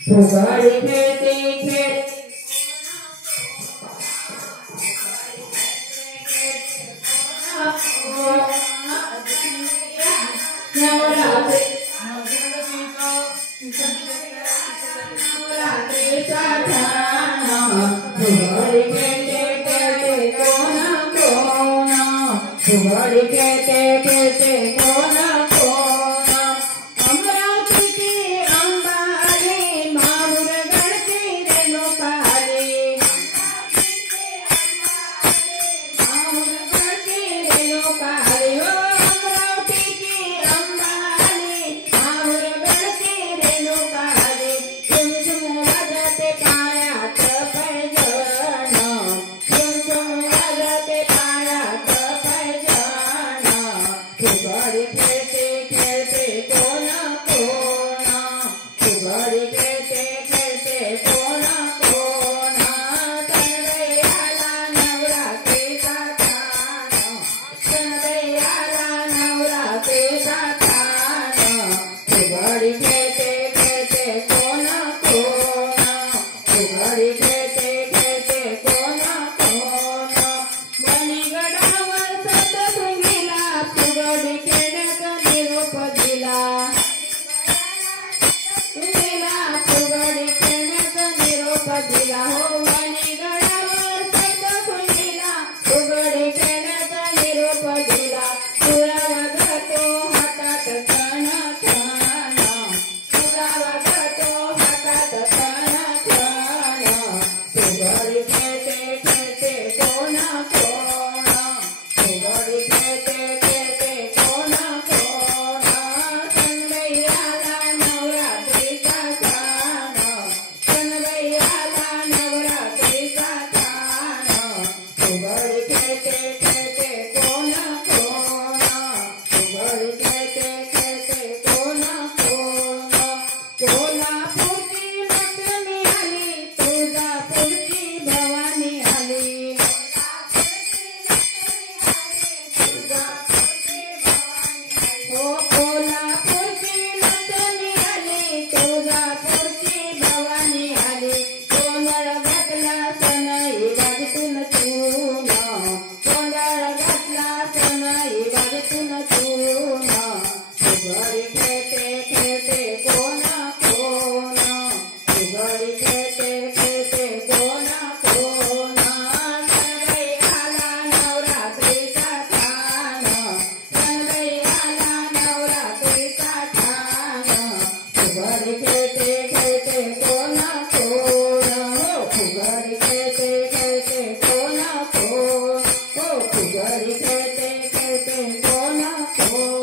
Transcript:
फुगडी खेळते खेळ नवरात्रीचा छान फुगडी खेळते खेळते कोण कोण फुगडी खेळते खेळते कोण कोण अमरावतीची अंबारी माहुरगडची रेणुकाली माहुरगडची रेणुकाली हो अमरावतीची अंबारी माहुरगडची रेणुकाली झुमझुम वाजते पायात पैजण झुमझुम वाजते पायात पैजण फुगडी खेळते खेळते कोण कोण फुगडी खेळते खेळते कोण कोण सणवैयाला नवरात्रीचा छान सणवैयाला नवरात्रीचा छान फुगडी खेळते खेळते कोण कोण फुगडी खेळते खेळते कोण कोण वणीगडावर सतशृंगीला फुगडी खेळण्याचा निरोप दिला तुम्हीला फुगडी खेळण्याचा निरोप दिला हो वणीगडावर सतशृंगीला फुगडी खेळण्याचा निरोप दिला तुरा वाजतो हातात छान छान तुरा वाजतो हातात छान छान फुगडी खेळते खेळते कोण कोण फुगडी खेळते खेळते कोण कोण सणवैयाला नवरात्रीचा छान सणवैयाला नवरात्रीचा छान फुगडी खेळते खेळते कोण कोण फुगडी खेळते खेळते कोण कोण कोल्हापूरची लक्ष्मी आली तुळजापूरची भवानी आली हो कोल्हापूरची लक्ष्मी आली तुळजापूरची भवानी आली गोंधळ घातला सनई वाजतून चून गोंधळ घातला सनई वाजतून चून फुगडी खेळते खेळते कोण कोण फुगडी खेळते खेळते कोण कोण सणवैयाला नवरात्रीचा छान सणवैयाला नवरात्रीचा छान फुगडी खेळते खेळते कोण कोण हो फुगडी खेळते खेळते कोण कोण हो फुगडी खेळते खेळते कोण कोण